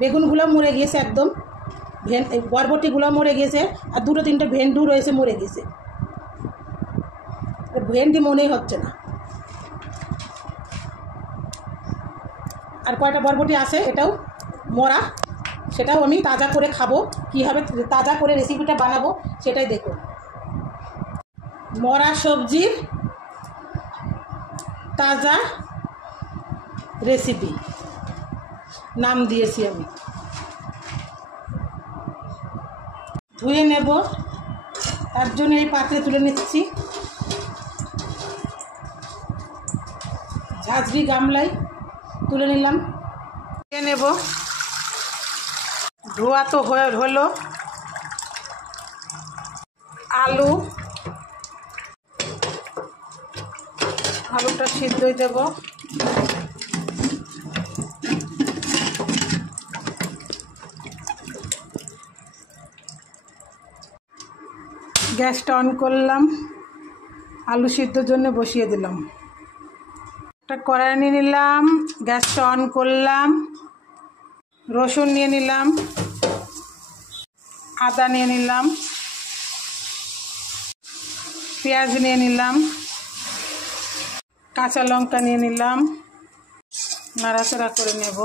বেগুনগুলো মরে গিয়েছে একদম, বরবটিগুলো মরে গিয়েছে, আর দুটো তিনটে ভেন্ডি রয়েছে মরে গেছে, ভেন্ডি মনেই হচ্ছে না। আর কয়টা বরবটি আছে এটাও মরা, সেটাও আমি তাজা করে খাবো। কীভাবে তাজা করে রেসিপিটা বানাবো সেটাই দেখো। মরা সবজির তাজা রেসিপি নাম দিয়েছি আমি। ধুয়ে নেব, তার জন্য এই পাত্রে তুলে নিচ্ছি। ঝাঁঝরি গামলায় তুলে নিলাম। ধুয়ে নেব, ধোয়া তো হলো। আলুটা সিদ্ধই দেব। গ্যাসটা অন করলাম, আলু সিদ্ধর জন্য বসিয়ে দিলাম। একটা কড়াই নিয়ে নিলাম, গ্যাসটা অন করলাম, রসুন নিয়ে নিলাম, আদা নিয়ে নিলাম, পেঁয়াজ নিয়ে নিলাম, কাঁচা লঙ্কা নিয়ে নিলাম, নাড়াচাড়া করে নেব।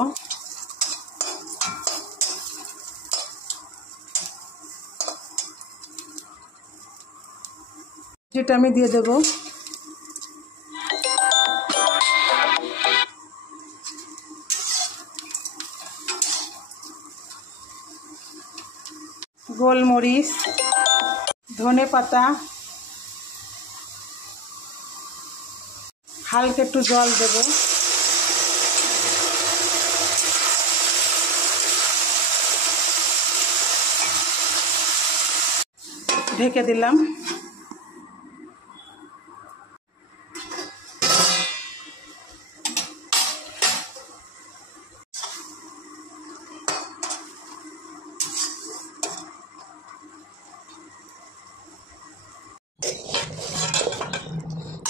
যেটা আমি দিয়ে দেব। গোলমরিচ, ধনে পাতা, হালকা একটু জল দেব। ঢেকে দিলাম।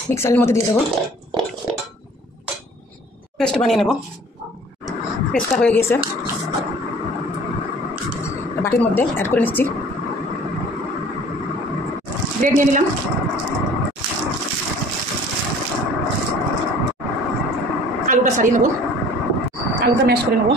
মিক্সারের মধ্যে দিয়ে দেবো, পেস্ট বানিয়ে নেব। পেস্টটা হয়ে গেছে, বাটির মধ্যে অ্যাড করে নিচ্ছি। ব্রেড নিয়ে নিলাম, আলুটা সারিয়ে নেব, আলুটা ম্যাশ করে নেব।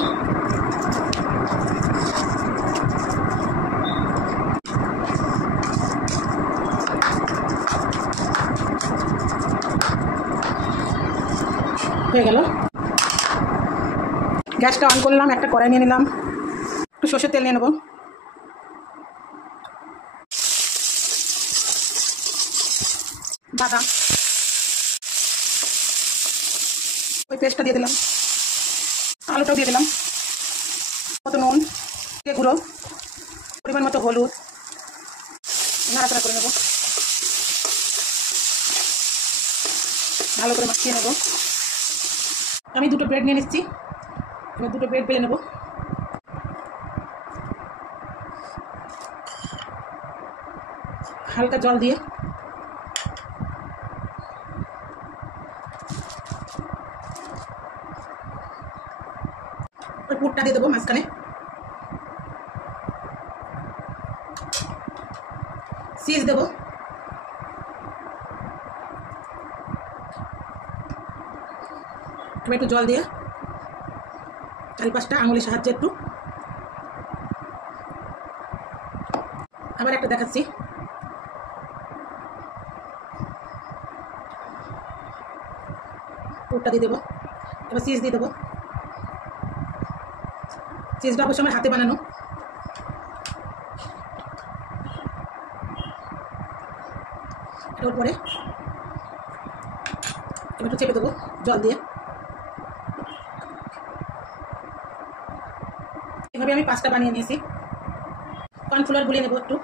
হয়ে গেল। গ্যাসটা অন করলাম, একটা কড়াই নিয়ে নিলাম, একটু সর্ষের তেল নিয়ে নেব। বাদাম, ওই পেস্টটা দিয়ে দিলাম, আলুটাও দিয়ে দিলাম, মতো নুন, গুঁড়ো, পরিমাণ মতো হলুদ, নাড়াচাড়া করে নেব, ভালো করে মাখিয়ে নেব। আমি দুটো ব্রেড নিয়ে নিচ্ছি, এবার দুটো ব্রেড বেলে নেব। হালকা জল দিয়ে ওই পুরটা দিয়ে দেবো মাঝখানে। চিজ দেবো, একটু জল দিয়ে চারিপাশটা আঙুলের সাহায্যে একটু আবার একটা দেখাচ্ছি। পুরটা দিয়ে দেবো, এবার চিজ দিয়ে দেবো। চিজটা অবশ্য আমার হাতে বানানো। এর পরে এবার একটু চেপে দেবো জল দিয়ে। এভাবে আমি পাস্তা বানিয়ে নিয়েছি। কর্নফ্লাওয়ার গুলিয়ে নেব একটু।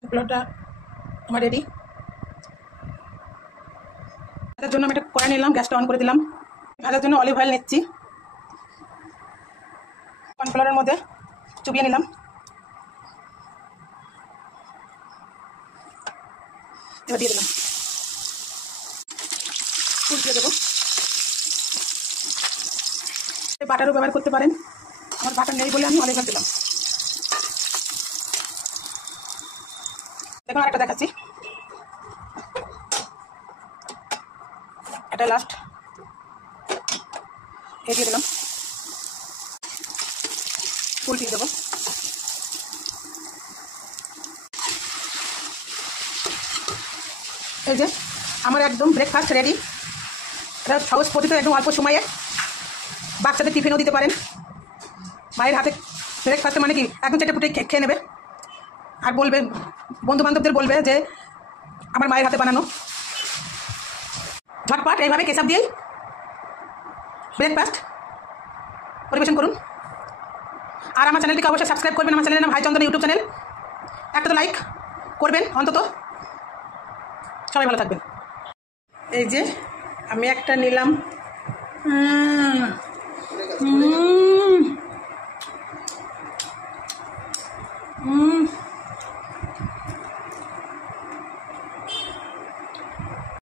কর্নফ্লাওয়ারটা আমার রেডি। তার জন্য আমি একটা কড়াই নিলাম, গ্যাসটা অন করে দিলাম। ভাজার জন্য অলিভ অয়েল নিচ্ছি, কর্নফ্লাওয়ারের মধ্যে চুবিয়ে নিলাম। এবার দিয়ে দিলাম, দিয়ে দেবো। বাটারও ব্যবহার করতে পারেন, আমার বাটার নেই বলে আমি অলিভ অয়েল দিলাম। দেখুন আরেকটা দেখাচ্ছি, এটা লাস্ট দিয়ে দিলাম, উল্টিয়ে দেবো। এই যে আমার একদম ব্রেকফাস্ট রেডি। এটা সহজ পদ্ধতিতে একদম অল্প সময়ে বাচ্চাদের টিফিনও দিতে পারেন। মায়ের হাতে ব্রেকফাস্টে মানে কি একদম চেটে পুটে খেয়ে নেবে, আর বলবে বন্ধু বান্ধবদের বলবে যে আমার মায়ের হাতে বানানো। ঝটপট এইভাবে কেচাপ দিয়েই ব্রেকফাস্ট পরিবেশন করুন। আর আমার চ্যানেলটিকে অবশ্যই সাবস্ক্রাইব করবেন। আমার চ্যানেলের নাম হাই চন্দন ইউটিউব চ্যানেল। একটা তো লাইক করবেন অন্তত। সবাই ভালো থাকবেন। এই যে আমি একটা নিলাম,